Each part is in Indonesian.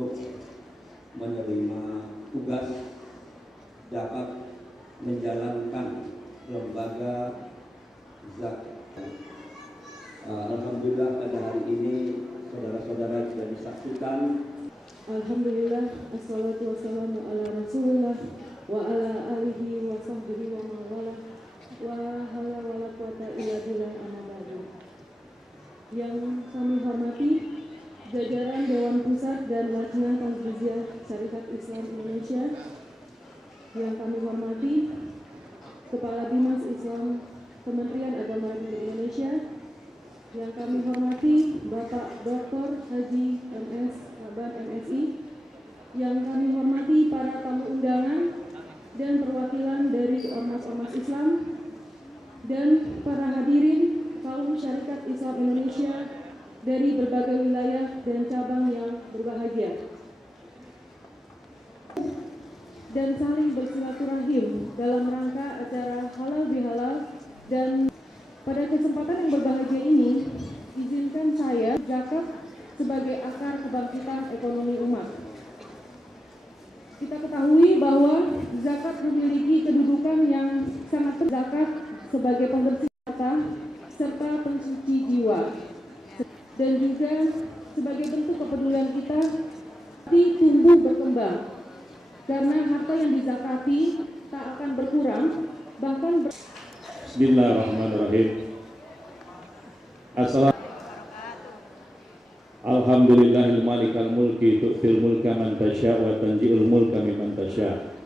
untuk menerima tugas dapat menjalankan lembaga zakat. Alhamdulillah pada hari ini saudara-saudara sudah disaksikan. Alhamdulillah, assalatu wassalamu ala rasulullah wa ala alihi wa sahbihi wa mawala wa hala wa la quwata illa billah amma ba'du. Yang kami hormati jajaran Dewan Pusat dan Lajnah Tanfiziah Syarikat Islam Indonesia, yang kami hormati Kepala Dinas Islam Kementerian Agama Republik Indonesia, yang kami hormati Bapak Dr. Haji MS Aban MSI, yang kami hormati para tamu undangan dan perwakilan dari ormas-ormas Islam, dan para hadirin kaum syarikat Islam Indonesia dari berbagai wilayah dan cabang yang berbahagia, dan saling bersilaturahim dalam rangka acara halal bihalal. Dan pada kesempatan yang berbahagia ini, izinkan saya zakat sebagai akar kebangkitan ekonomi umat. Kita ketahui bahwa zakat memiliki kedudukan yang sangat penting. Zakat sebagai pembersih harta serta pensuci jiwa, dan juga sebagai bentuk kepedulian kita tumbuh berkembang, karena harta yang dizakati tak akan berkurang, bahkan Bismillahirrahmanirrahim. Alhamdulillahil malikal mulki tu'til mulka man tasya wa tanzi'ul mulka mimman tasya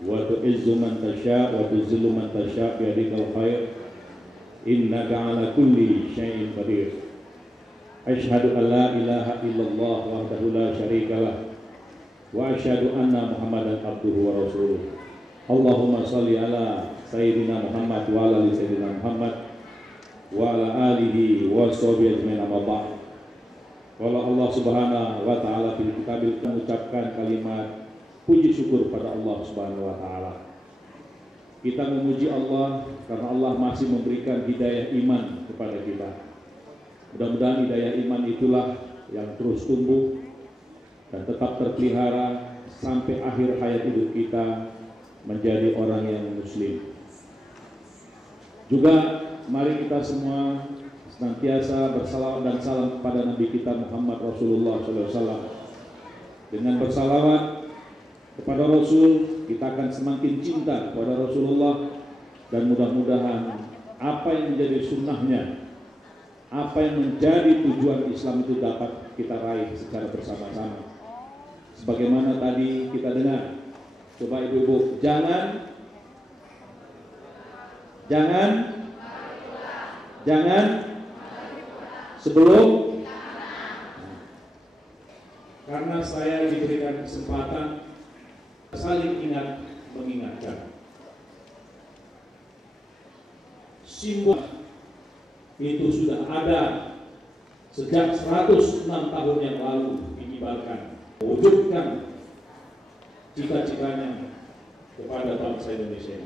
wa tu'izzu man tasya wa tuzillu man tasya bi yadikal khair innaka ala kulli syai'in qadir. Asyhadu an la ilaha illallah wahdahu la syarika lah wa asyhadu anna Muhammadan abduhu wa rasuluh. Allahumma shalli ala sayyidina Muhammad wa ala ali sayyidina Muhammad wa ala alihi wa sahbihi ajmain, amma ba'd. Kalau Allah Subhanahu wa taala fil kitab mengucapkan kalimat puji syukur pada Allah Subhanahu wa taala. Kita memuji Allah karena Allah masih memberikan hidayah iman kepada kita. Mudah-mudahan hidayah iman itulah yang terus tumbuh dan tetap terpelihara sampai akhir hayat hidup kita menjadi orang yang muslim. Juga mari kita semua senantiasa bersalawat dan salam kepada Nabi kita Muhammad Rasulullah SAW. Dengan bersalawat kepada Rasul, kita akan semakin cinta kepada Rasulullah, dan mudah-mudahan apa yang menjadi sunnahnya, apa yang menjadi tujuan Islam itu dapat kita raih secara bersama-sama. Sebagaimana tadi kita dengar, coba ibu-ibu, jangan sebelum, karena saya diberikan kesempatan saling ingat mengingatkan. Simbol itu sudah ada sejak 106 tahun yang lalu dikibarkan, mewujudkan cita-citanya kepada bangsa Indonesia.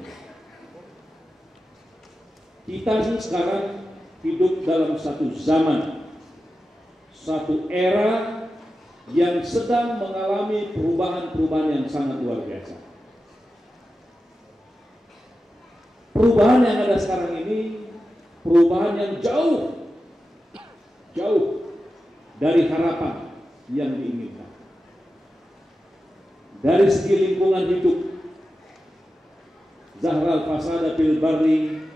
Kita sekarang hidup dalam satu zaman, satu era yang sedang mengalami perubahan-perubahan yang sangat luar biasa. Perubahan yang ada sekarang ini, perubahan yang jauh dari harapan yang diinginkan. Dari segi lingkungan hidup, zahral fasada fil barri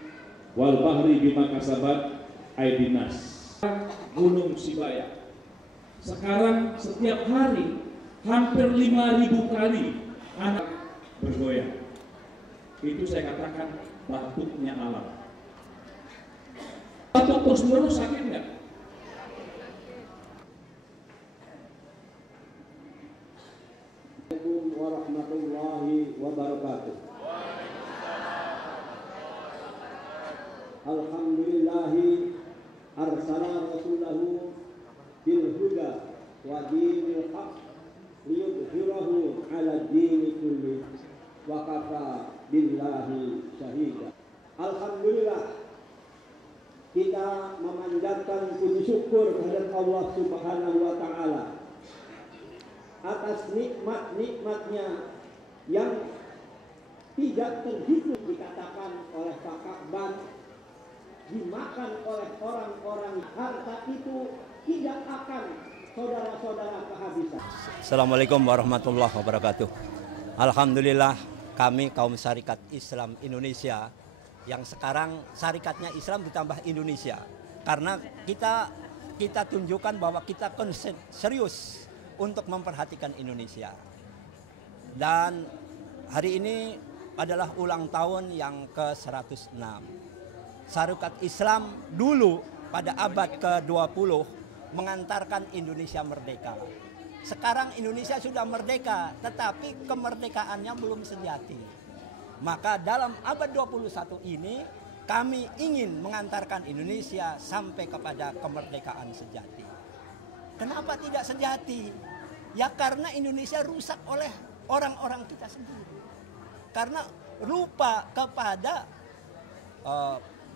wal bahri bima kasabat aidinas. Gunung Sibaya sekarang setiap hari hampir 5.000 kali anak bergoyang. Itu saya katakan batuknya alam. Batuk terus-menerus sakit nggak? Assalamualaikum warahmatullahi wabarakatuh. Alhamdulillahi arsala rasulahu bil huda wa dinil haq liyudhhirahu ala dini kulli wa kafa billahi syahida. Alhamdulillah, kita memanjatkan puji syukur kepada Allah Subhanahu wa taala atas nikmat-nikmatnya yang tidak terhitung, dikatakan oleh Pak Kakban, dimakan oleh orang-orang. Harta itu tidak akan saudara-saudara kehabisan. Assalamualaikum warahmatullahi wabarakatuh. Alhamdulillah kami kaum Syarikat Islam Indonesia yang sekarang syarikatnya Islam ditambah Indonesia, karena kita tunjukkan bahwa kita serius untuk memperhatikan Indonesia. Dan hari ini adalah ulang tahun yang ke-106. Syarikat Islam dulu pada abad ke-20 mengantarkan Indonesia merdeka. Sekarang Indonesia sudah merdeka, tetapi kemerdekaannya belum sejati. Maka dalam abad 21 ini kami ingin mengantarkan Indonesia sampai kepada kemerdekaan sejati. Kenapa tidak sejati? Ya karena Indonesia rusak oleh orang-orang kita sendiri. Karena lupa kepada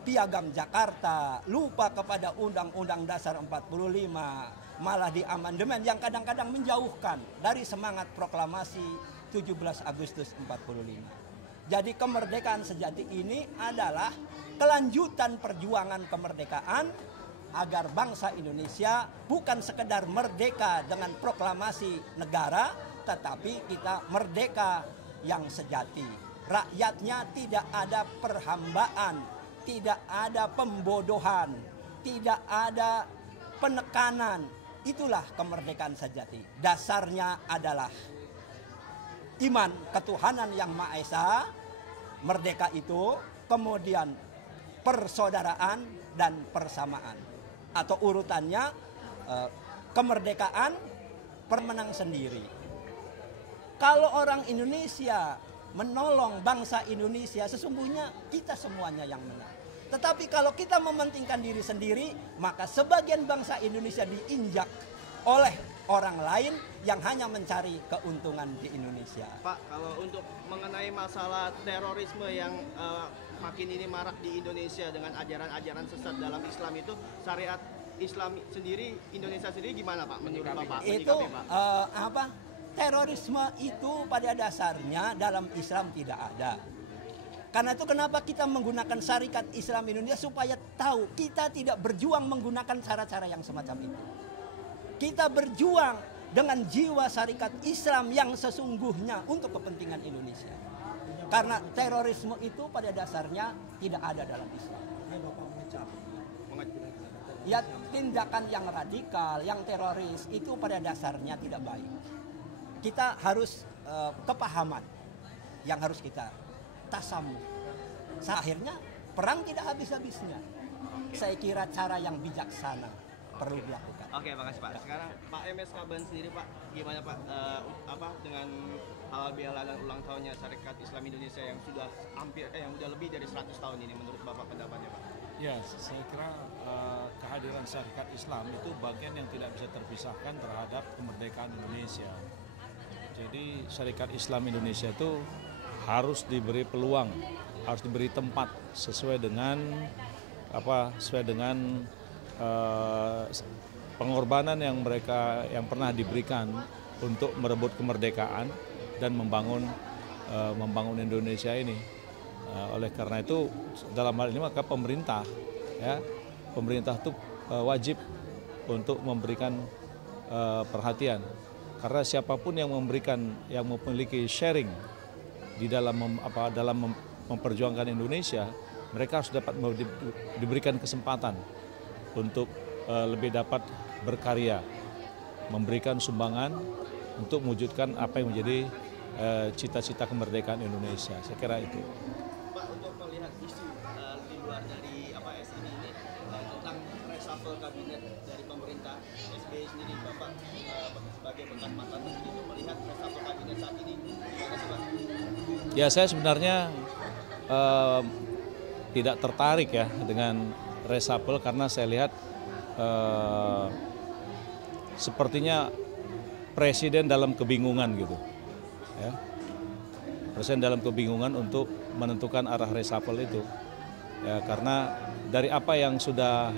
Piagam Jakarta, lupa kepada Undang-Undang Dasar 45, malah di amandemen yang kadang-kadang menjauhkan dari semangat proklamasi 17 Agustus 45. Jadi kemerdekaan sejati ini adalah kelanjutan perjuangan kemerdekaan agar bangsa Indonesia bukan sekedar merdeka dengan proklamasi negara, tetapi kita merdeka yang sejati. Rakyatnya tidak ada perhambaan, tidak ada pembodohan, tidak ada penekanan. Itulah kemerdekaan sejati. Dasarnya adalah iman ketuhanan yang Maha Esa, merdeka itu, kemudian persaudaraan dan persamaan. Atau urutannya kemerdekaan, pemenang sendiri. Kalau orang Indonesia menolong bangsa Indonesia, sesungguhnya kita semuanya yang menang. Tetapi kalau kita mementingkan diri sendiri, maka sebagian bangsa Indonesia diinjak oleh orang lain yang hanya mencari keuntungan di Indonesia. Pak, kalau untuk mengenai masalah terorisme yang makin ini marak di Indonesia dengan ajaran-ajaran sesat dalam Islam itu, syariat Islam sendiri, Indonesia sendiri gimana Pak menurut Bapak? Itu terorisme itu pada dasarnya dalam Islam tidak ada. Karena itu kenapa kita menggunakan syarikat Islam Indonesia, supaya tahu kita tidak berjuang menggunakan cara-cara yang semacam itu. Kita berjuang dengan jiwa syarikat Islam yang sesungguhnya untuk kepentingan Indonesia. Karena terorisme itu pada dasarnya tidak ada dalam Islam. Ya, tindakan yang radikal, yang teroris itu pada dasarnya tidak baik. Kita harus kepahaman yang harus kita tasamuh. Akhirnya perang tidak habis-habisnya. Saya kira cara yang bijaksana perlu dilakukan. Oke, makasih Pak. Sekarang Pak MS Kaban sendiri Pak, gimana Pak dengan halal bihalal dan ulang tahunnya Syarikat Islam Indonesia yang sudah yang sudah lebih dari 100 tahun ini, menurut Bapak pendapatnya Pak? Ya, saya kira kehadiran Syarikat Islam itu bagian yang tidak bisa terpisahkan terhadap kemerdekaan Indonesia. Jadi Syarikat Islam Indonesia itu harus diberi peluang, harus diberi tempat sesuai dengan pengorbanan yang pernah diberikan untuk merebut kemerdekaan dan membangun Indonesia ini. Oleh karena itu dalam hal ini maka pemerintah itu wajib untuk memberikan perhatian, karena siapapun yang memiliki sharing di dalam memperjuangkan Indonesia, mereka harus dapat diberikan kesempatan untuk lebih dapat berkarya, memberikan sumbangan untuk mewujudkan apa yang menjadi cita-cita kemerdekaan Indonesia. Saya kira itu. Pak, untuk melihat isu di luar dari SNI ini tentang reshuffle kabinet dari pemerintah SBY sendiri, Bapak sebagai bekas mantan menteri itu melihat reshuffle kabinet saat ini gimana sih Pak? Ya, saya sebenarnya tidak tertarik ya dengan reshuffle, karena saya lihat sepertinya presiden dalam kebingungan gitu. Ya. Presiden dalam kebingungan untuk menentukan arah reshuffle itu. Ya, karena dari apa yang sudah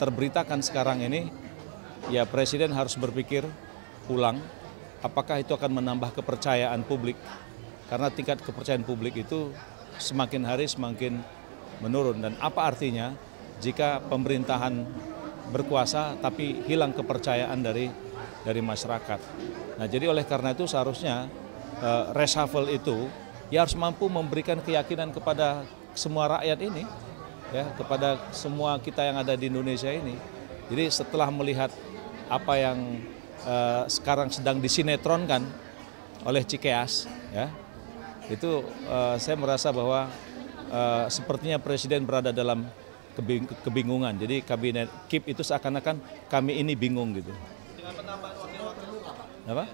terberitakan sekarang ini, ya presiden harus berpikir ulang apakah itu akan menambah kepercayaan publik? Karena tingkat kepercayaan publik itu semakin hari semakin menurun. Dan apa artinya jika pemerintahan berkuasa tapi hilang kepercayaan dari masyarakat? Nah, jadi oleh karena itu seharusnya reshuffle itu ya harus mampu memberikan keyakinan kepada semua rakyat ini, ya, kepada semua kita yang ada di Indonesia ini. Jadi setelah melihat apa yang sekarang sedang disinetronkan oleh Cikeas, ya, itu saya merasa bahwa sepertinya Presiden berada dalam kebingungan. Jadi kabinet KIP itu seakan-akan kami ini bingung gitu. Dengan penambahan wakil-wakil Apa?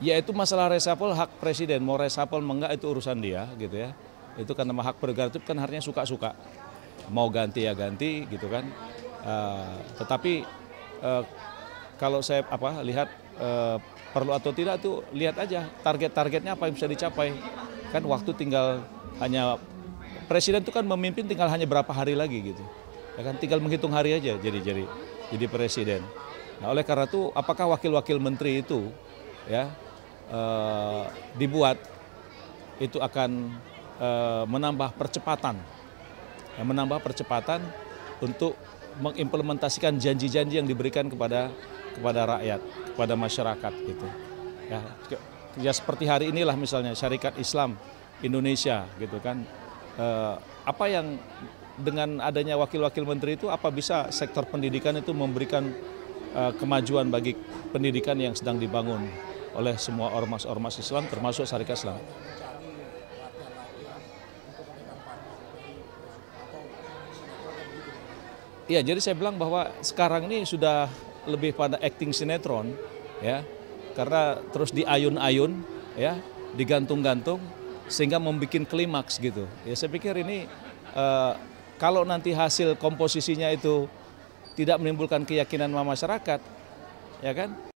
Ya itu masalah reshuffle hak Presiden, mau reshuffle enggak itu urusan dia gitu ya. Itu kan nama hak prerogatif kan harusnya suka-suka. Mau ganti ya ganti gitu kan. Tetapi kalau saya lihat perlu atau tidak tuh lihat aja target-targetnya apa yang bisa dicapai. Kan waktu tinggal hanya Presiden itu kan memimpin tinggal hanya berapa hari lagi gitu. Ya kan tinggal menghitung hari aja jadi Presiden. Nah, oleh karena itu apakah wakil-wakil menteri itu ya dibuat itu akan menambah percepatan untuk mengimplementasikan janji-janji yang diberikan kepada rakyat, kepada masyarakat gitu. Ya seperti hari inilah misalnya Syarikat Islam Indonesia gitu kan. Apa yang dengan adanya wakil-wakil menteri itu apa bisa sektor pendidikan itu memberikan kemajuan bagi pendidikan yang sedang dibangun oleh semua ormas-ormas Islam termasuk Syarikat Islam. Iya, jadi saya bilang bahwa sekarang ini sudah lebih pada acting sinetron, ya, karena terus diayun-ayun, ya, digantung-gantung, sehingga membuat klimaks gitu. Ya, saya pikir ini kalau nanti hasil komposisinya itu tidak menimbulkan keyakinan masyarakat, ya kan?